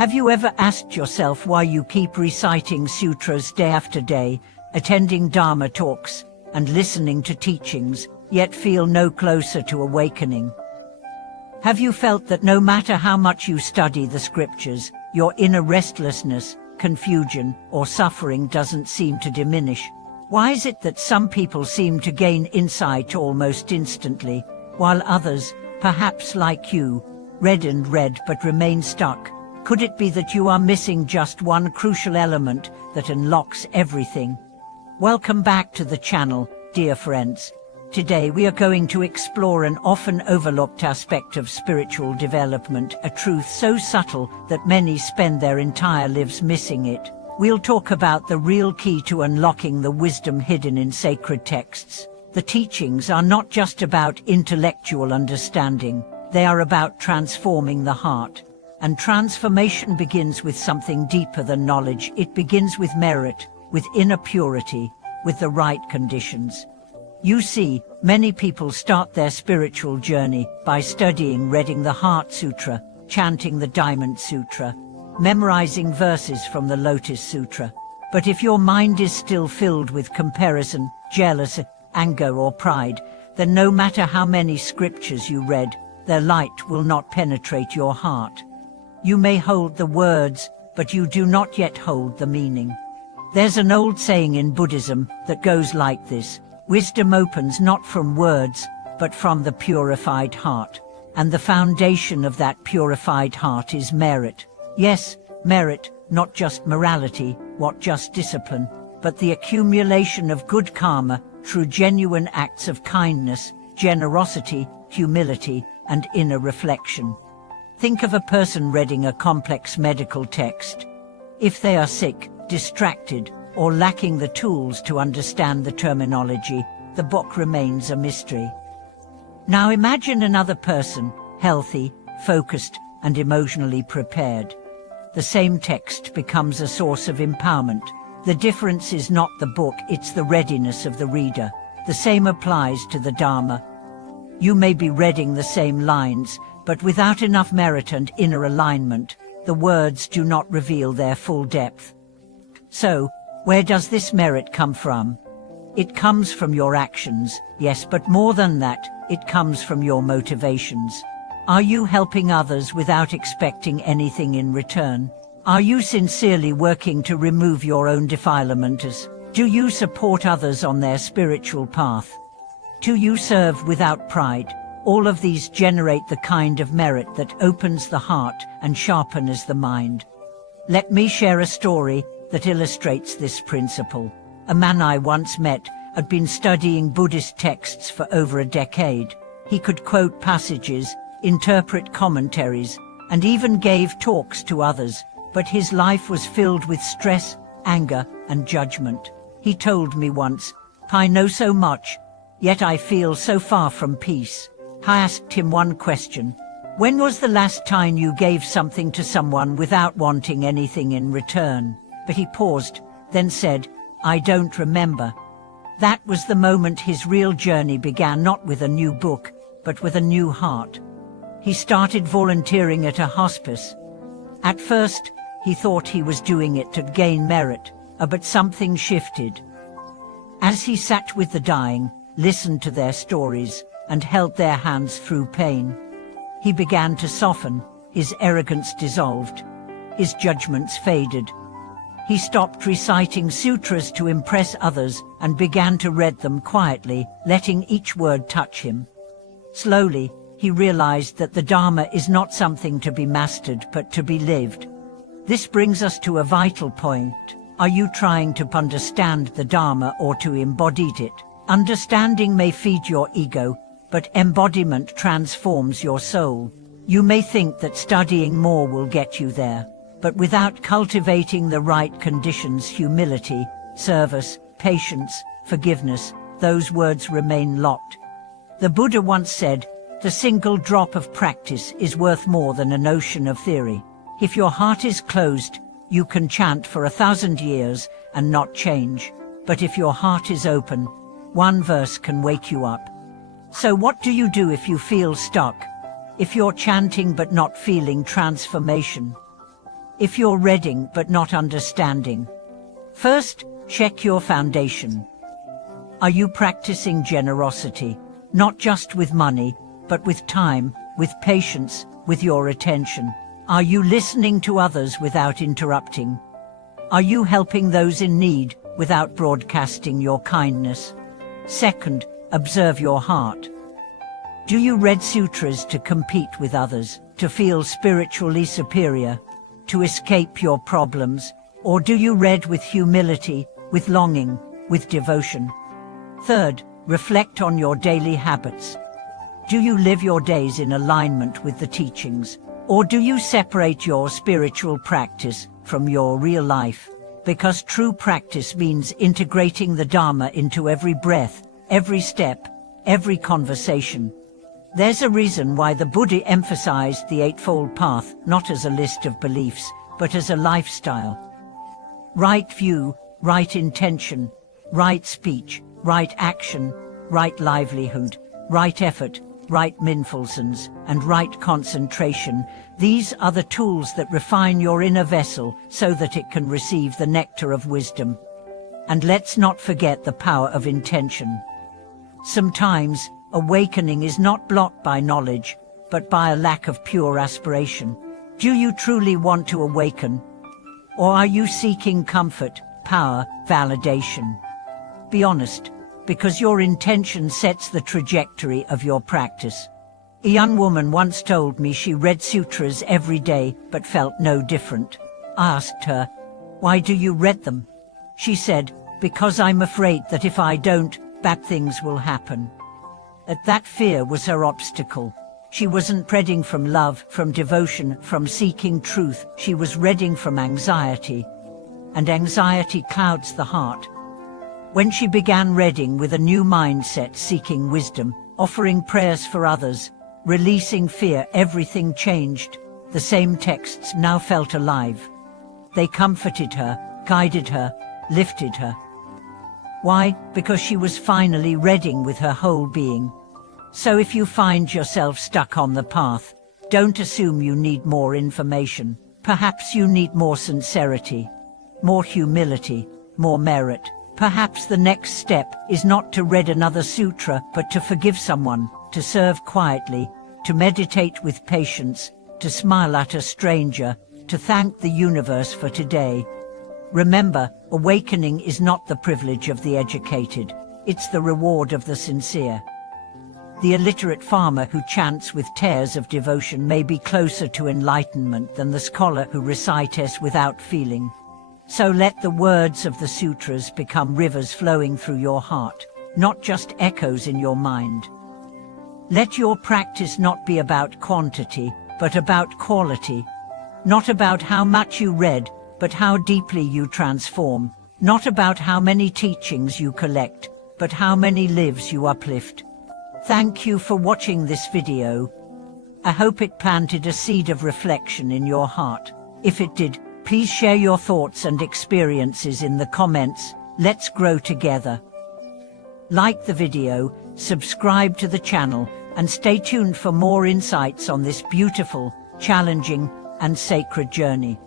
Have you ever asked yourself why you keep reciting sutras day after day, attending Dharma talks, and listening to teachings, yet feel no closer to awakening? Have you felt that no matter how much you study the scriptures, your inner restlessness, confusion, or suffering doesn't seem to diminish? Why is it that some people seem to gain insight almost instantly, while others, perhaps like you, read and read but remain stuck? Could it be that you are missing just one crucial element that unlocks everything? Welcome back to the channel, dear friends. Today we are going to explore an often overlooked aspect of spiritual development, a truth so subtle that many spend their entire lives missing it. We'll talk about the real key to unlocking the wisdom hidden in sacred texts. The teachings are not just about intellectual understanding, they are about transforming the heart. And transformation begins with something deeper than knowledge. It begins with merit, with inner purity, with the right conditions. You see, many people start their spiritual journey by reading the Heart Sutra, chanting the Diamond Sutra, memorizing verses from the Lotus Sutra. But if your mind is still filled with comparison, jealousy, anger or pride, then no matter how many scriptures you read, their light will not penetrate your heart. You may hold the words, but you do not yet hold the meaning. There's an old saying in Buddhism that goes like this: wisdom opens not from words, but from the purified heart. And the foundation of that purified heart is merit. Yes, merit, not just morality, not just discipline, but the accumulation of good karma through genuine acts of kindness, generosity, humility, and inner reflection. Think of a person reading a complex medical text. If they are sick, distracted, or lacking the tools to understand the terminology, the book remains a mystery. Now imagine another person, healthy, focused, and emotionally prepared. The same text becomes a source of empowerment. The difference is not the book, it's the readiness of the reader. The same applies to the Dharma. You may be reading the same lines, but without enough merit and inner alignment, the words do not reveal their full depth. So, where does this merit come from? It comes from your actions, yes, but more than that, it comes from your motivations. Are you helping others without expecting anything in return? Are you sincerely working to remove your own defilements? Do you support others on their spiritual path? Do you serve without pride? All of these generate the kind of merit that opens the heart and sharpens the mind. Let me share a story that illustrates this principle. A man I once met had been studying Buddhist texts for over a decade. He could quote passages, interpret commentaries, and even gave talks to others, but his life was filled with stress, anger, and judgment. He told me once, "I know so much, yet I feel so far from peace." I asked him one question: when was the last time you gave something to someone without wanting anything in return? But he paused, then said, "I don't remember." That was the moment his real journey began, not with a new book, but with a new heart. He started volunteering at a hospice. At first, he thought he was doing it to gain merit, but something shifted. As he sat with the dying, listened to their stories, and held their hands through pain, he began to soften, his arrogance dissolved, his judgments faded. He stopped reciting sutras to impress others and began to read them quietly, letting each word touch him. Slowly, he realized that the Dharma is not something to be mastered but to be lived. This brings us to a vital point. Are you trying to understand the Dharma or to embody it? Understanding may feed your ego, but embodiment transforms your soul. You may think that studying more will get you there, but without cultivating the right conditions, humility, service, patience, forgiveness, those words remain locked. The Buddha once said, "The single drop of practice is worth more than an ocean of theory." If your heart is closed, you can chant for 1,000 years and not change. But if your heart is open, one verse can wake you up. So what do you do if you feel stuck? If you're chanting but not feeling transformation? if you're reading but not understanding. First, check your foundation. Are you practicing generosity, not just with money, but with time, with patience, with your attention? Are you listening to others without interrupting? Are you helping those in need without broadcasting your kindness? Second, observe your heart. Do you read sutras to compete with others, to feel spiritually superior, to escape your problems? Or do you read with humility, with longing, with devotion? Third, reflect on your daily habits. Do you live your days in alignment with the teachings? Or do you separate your spiritual practice from your real life? Because true practice means integrating the Dharma into every breath, every step, every conversation. There's a reason why the Buddha emphasized the Eightfold Path not as a list of beliefs, but as a lifestyle. Right view, right intention, right speech, right action, right livelihood, right effort, right mindfulness, and right concentration. These are the tools that refine your inner vessel so that it can receive the nectar of wisdom. And let's not forget the power of intention. Sometimes, awakening is not blocked by knowledge, but by a lack of pure aspiration. Do you truly want to awaken? Or are you seeking comfort, power, validation? Be honest, because your intention sets the trajectory of your practice. A young woman once told me she read sutras every day but felt no different. I asked her, "Why do you read them?" She said, "Because I'm afraid that if I don't, bad things will happen." That fear was her obstacle. She wasn't reading from love, from devotion, from seeking truth. She was reading from anxiety. And anxiety clouds the heart. When she began reading with a new mindset, seeking wisdom, offering prayers for others, releasing fear, everything changed. The same texts now felt alive. They comforted her, guided her, lifted her. Why? Because she was finally reading with her whole being. So if you find yourself stuck on the path, don't assume you need more information. Perhaps you need more sincerity, more humility, more merit. Perhaps the next step is not to read another sutra, but to forgive someone, to serve quietly, to meditate with patience, to smile at a stranger, to thank the universe for today. Remember, awakening is not the privilege of the educated, it's the reward of the sincere. The illiterate farmer who chants with tears of devotion may be closer to enlightenment than the scholar who recites without feeling. So let the words of the sutras become rivers flowing through your heart, not just echoes in your mind. Let your practice not be about quantity, but about quality. Not about how much you read, but how deeply you transform. Not about how many teachings you collect, but how many lives you uplift. Thank you for watching this video. I hope it planted a seed of reflection in your heart. If it did, please share your thoughts and experiences in the comments. Let's grow together. Like the video, subscribe to the channel, and stay tuned for more insights on this beautiful, challenging, and sacred journey.